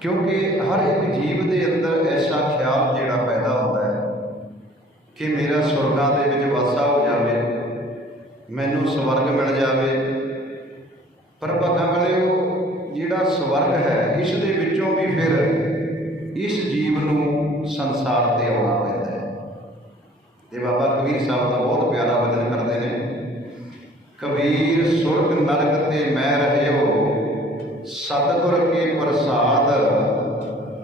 ਕਿਉਂਕਿ ਹਰ ਇੱਕ ਜੀਵ ਦੇ ਅੰਦਰ ਐਸਾ ਖਿਆਲ ਜਿਹੜਾ ਪੈਦਾ ਹੁੰਦਾ ਹੈ ਕਿ ਮੇਰਾ ਸਵਰਗਾਂ ਦੇ ਵਿੱਚ ਵਾਸਾ ਹੋ ਜਾਵੇ, ਮੈਨੂੰ ਸਵਰਗ ਮਿਲ ਜਾਵੇ। ਪਰ ਭਾਗਾਂ ਵਾਲਿਓ ਜਿਹੜਾ ਸਵਰਗ ਹੈ, ਇਸ ਦੇ ਵਿੱਚੋਂ ਵੀ ਫਿਰ ਇਸ ਜੀਵ ਨੂੰ ਸੰਸਾਰ ਤੇ ਆਉਣਾ ਪੈਂਦਾ ਹੈ। ਤੇ ਬਾਬਾ ਕਬੀਰ ਸਾਹਿਬ ਦਾ ਬਹੁਤ ਪਿਆਰਾ ਵਚਨ ਕਰਦੇ ਨੇ, ਕਬੀਰ, ਸੁਰਗ, ਨਰਕ ਤੇ ਮੈਂ ਰਹਿਓ ਸਤਿਗੁਰ ਕੇ ਪ੍ਰਸਾਦ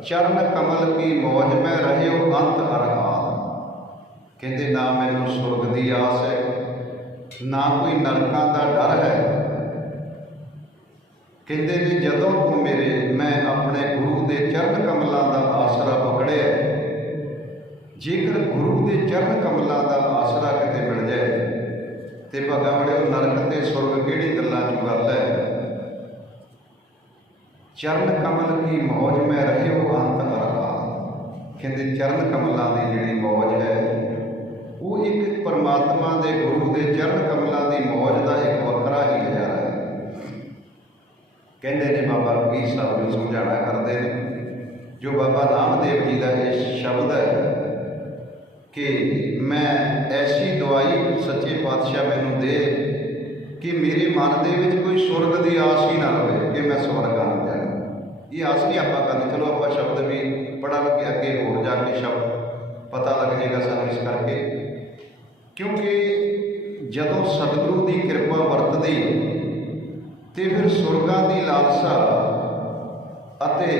ਚਰਨ ਕਮਲ ਕੀ ਮੌਜ ਮੈਂ ਰਹਿਓ ਅੰਤ ਅਰਹਾਦ ਕਹਿੰਦੇ, ਨਾ ਮੈਨੂੰ ਸੁਰਗ ਦੀ ਆਸ ਹੈ, ਨਾ ਕੋਈ ਨਰਕਾਂ ਦਾ ਡਰ ਹੈ। ਕਹਿੰਦੇ ਨੇ, ਜਦੋਂ ਤੂੰ ਮੇਰੇ, ਮੈਂ ਆਪਣੇ ਗੁਰੂ ਦੇ ਚਰਨ ਕਮਲਾਂ ਦਾ ਆਸਰਾ ਪਕੜਿਆ, ਜੇਕਰ ਗੁਰੂ ਦੇ ਚਰਨ ਕਮਲਾਂ ਦਾ ਆਸਰਾ ਕਿਤੇ ਮਿਲ ਜਾਏ, ਤੇ ਭਗਾ ਵੜਿਓ ਨਰਕ ਤੇ ਸੁਰਗ ਕਿਹੜੀ ਗੱਲਾਂ ਚ ਗੱਲ ਹੈ? ਚਰਨ ਕਮਲ ਕੀ ਮੌਜ ਮੈਂ ਰਹਿਓ ਅੰਤ ਅਰਹਾ ਕਹਿੰਦੇ ਚਰਨ ਕਮਲਾਂ ਦੀ ਜਿਹੜੀ ਮੌਜ ਹੈ, ਉਹ ਇੱਕ ਪਰਮਾਤਮਾ ਦੇ ਗੁਰੂ ਦੇ ਚਰਨ ਕਮਲਾਂ ਦੀ ਮੌਜ ਦਾ ਇੱਕ ਵੱਖਰਾ ਹੀ ਨਜ਼ਾਰਾ ਹੈ। ਕਹਿੰਦੇ ਨੇ ਬਾਬਾ ਕਬੀਰ ਸਾਹਿਬ ਨੂੰ ਸਮਝਾਣਾ ਕਰਦੇ ਨੇ, ਜੋ ਬਾਬਾ ਰਾਮਦੇਵ ਜੀ ਦਾ ਇਹ ਸ਼ਬਦ ਹੈ ਕਿ ਮੈਂ ਐਸੀ ਦਵਾਈ ਸੱਚੇ ਪਾਤਸ਼ਾਹ ਮੈਨੂੰ ਦੇ ਕਿ ਮੇਰੇ ਮਨ ਦੇ ਵਿੱਚ ਕੋਈ ਸੁਰਗ ਦੀ ਆਸ ਹੀ ਨਾ ਰਵੇ ਕਿ ਮੈਂ ਸਵਰਗਾਂ ਨੂੰ ਜਾਣਾ ਇਹ ਆਸ ਨਹੀਂ ਆਪਾਂ ਕਰਨੀ, ਚਲੋ ਆਪਾਂ ਸ਼ਬਦ ਹੋਰ ਸ਼ਬਦ ਪਤਾ ਲੱਗ ਜਾਏਗਾ ਸਾਨੂੰ ਇਸ ਕਰਕੇ। ਕਿਉਂਕਿ ਜਦੋਂ ਸਤਿਗੁਰੂ ਦੀ ਕਿਰਪਾ ਵਰਤਦੀ ਤੇ ਫਿਰ ਸੁਰਗਾਂ ਦੀ ਲਾਲਸਾ ਅਤੇ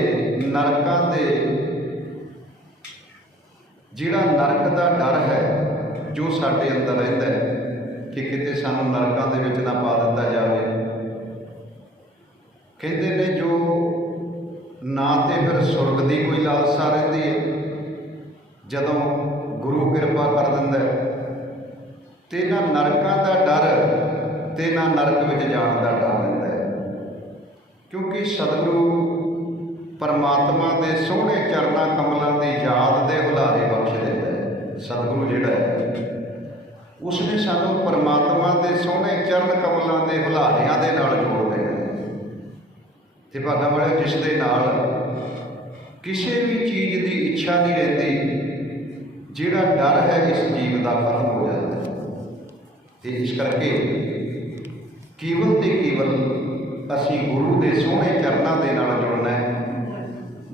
ਨਰਕਾਂ ਦੇ ਜਿਹੜਾ ਨਰਕ ਦਾ ਡਰ ਹੈ, ਜੋ ਸਾਡੇ ਅੰਦਰ ਰਹਿੰਦਾ ਹੈ ਕਿ ਕਿਤੇ ਸਾਨੂੰ ਨਰਕਾਂ ਦੇ ਵਿੱਚ ਨਾ ਪਾ ਦਿੱਤਾ ਜਾਵੇ। ਕਹਿੰਦੇ ਨੇ ਜੋ ਨਾ ਤੇ ਫਿਰ ਸੁਰਗ ਦੀ ਕੋਈ ਲਾਲਸਾ ਰਹਿੰਦੀ ਹੈ ਜਦੋਂ ਗੁਰੂ ਕਿਰਪਾ ਕਰ ਦਿੰਦਾ ਹੈ, ਤੇ ਨਾ ਨਰਕਾਂ ਦਾ ਡਰ ਤੇ ਨਾ ਨਰਕ ਵਿੱਚ ਜਾਣ ਦਾ ਡਰ ਰਹਿੰਦਾ ਹੈ। ਕਿਉਂਕਿ ਸਤਿਗੁਰੂ ਪਰਮਾਤਮਾ ਦੇ ਸੋਹਣੇ ਚਰਨਾਂ ਕਮਲਾਂ ਦੀ ਯਾਦ ਦੇ ਹੁਲਾਰੇ ਬਖਸ਼ ਦਿੰਦਾ ਹੈ। ਸਤਿਗੁਰੂ ਜਿਹੜਾ ਹੈ, ਉਸਨੇ ਸਾਨੂੰ ਪਰਮਾਤਮਾ ਦੇ ਸੋਹਣੇ ਚਰਨ ਕਮਲਾਂ ਦੇ ਹੁਲਾਰਿਆਂ ਦੇ ਨਾਲ ਜੋੜ ਹੈ ਤੇ ਭਾਗਾਂ ਵਾਲੇ ਜਿਸ ਦੇ ਨਾਲ ਕਿਸੇ ਵੀ ਚੀਜ਼ ਦੀ ਇੱਛਾ ਨਹੀਂ ਰਹਿੰਦੀ ਜਿਹੜਾ ਡਰ ਹੈ ਇਸ ਜੀਵ ਦਾ ਖਤਮ ਹੋ ਜਾਂਦਾ ਹੈ। ਤੇ ਇਸ ਕਰਕੇ ਕੇਵਲ ਤੇ ਕੇਵਲ ਅਸੀਂ ਗੁਰੂ ਦੇ ਸੋਹਣੇ ਚਰਨਾਂ ਦੇ ਨਾਲ ਜੁੜਨਾ ਹੈ,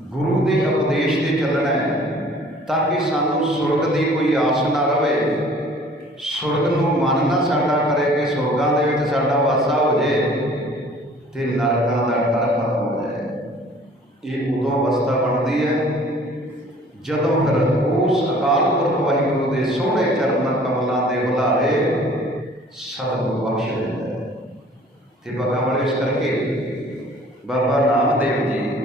ਗੁਰੂ ਦੇ ਉਪਦੇਸ਼ ਤੇ ਚੱਲਣਾ ਹੈ, ਤਾਂ ਕਿ ਸਾਨੂੰ ਸੁਰਗ ਦੀ ਕੋਈ ਆਸ ਨਾ ਰਵੇ। ਸੁਰਗ ਨੂੰ ਮਨ ਨਾ ਸਾਡਾ ਕਰੇ ਕਿ ਸੁਰਗਾਂ ਦੇ ਵਿੱਚ ਸਾਡਾ ਵਾਸਾ ਹੋ ਜੇ ਤੇ ਨਰਕਾਂ ਦਾ ਡਰ ਖਤਮ ਹੋ ਜਾਏ। ਇਹ ਉਦੋਂ ਅਵਸਥਾ ਬਣਦੀ ਹੈ ਜਦੋਂ ਫਿਰ ਉਸ ਅਕਾਲ ਪੁਰਖ ਵਾਹਿਗੁਰੂ ਦੇ ਸੋਹਣੇ ਚਰਨਾਂ ਕਮਲਾਂ ਦੇ ਹੁਲਾਰੇ ਸਤਿਗੁਰੂ ਬਖਸ਼ ਦਿੰਦਾ ਹੈ। ਤੇ ਬਗਾ ਇਸ ਕਰਕੇ ਬਾਬਾ ਨਾਮਦੇਵ ਜੀ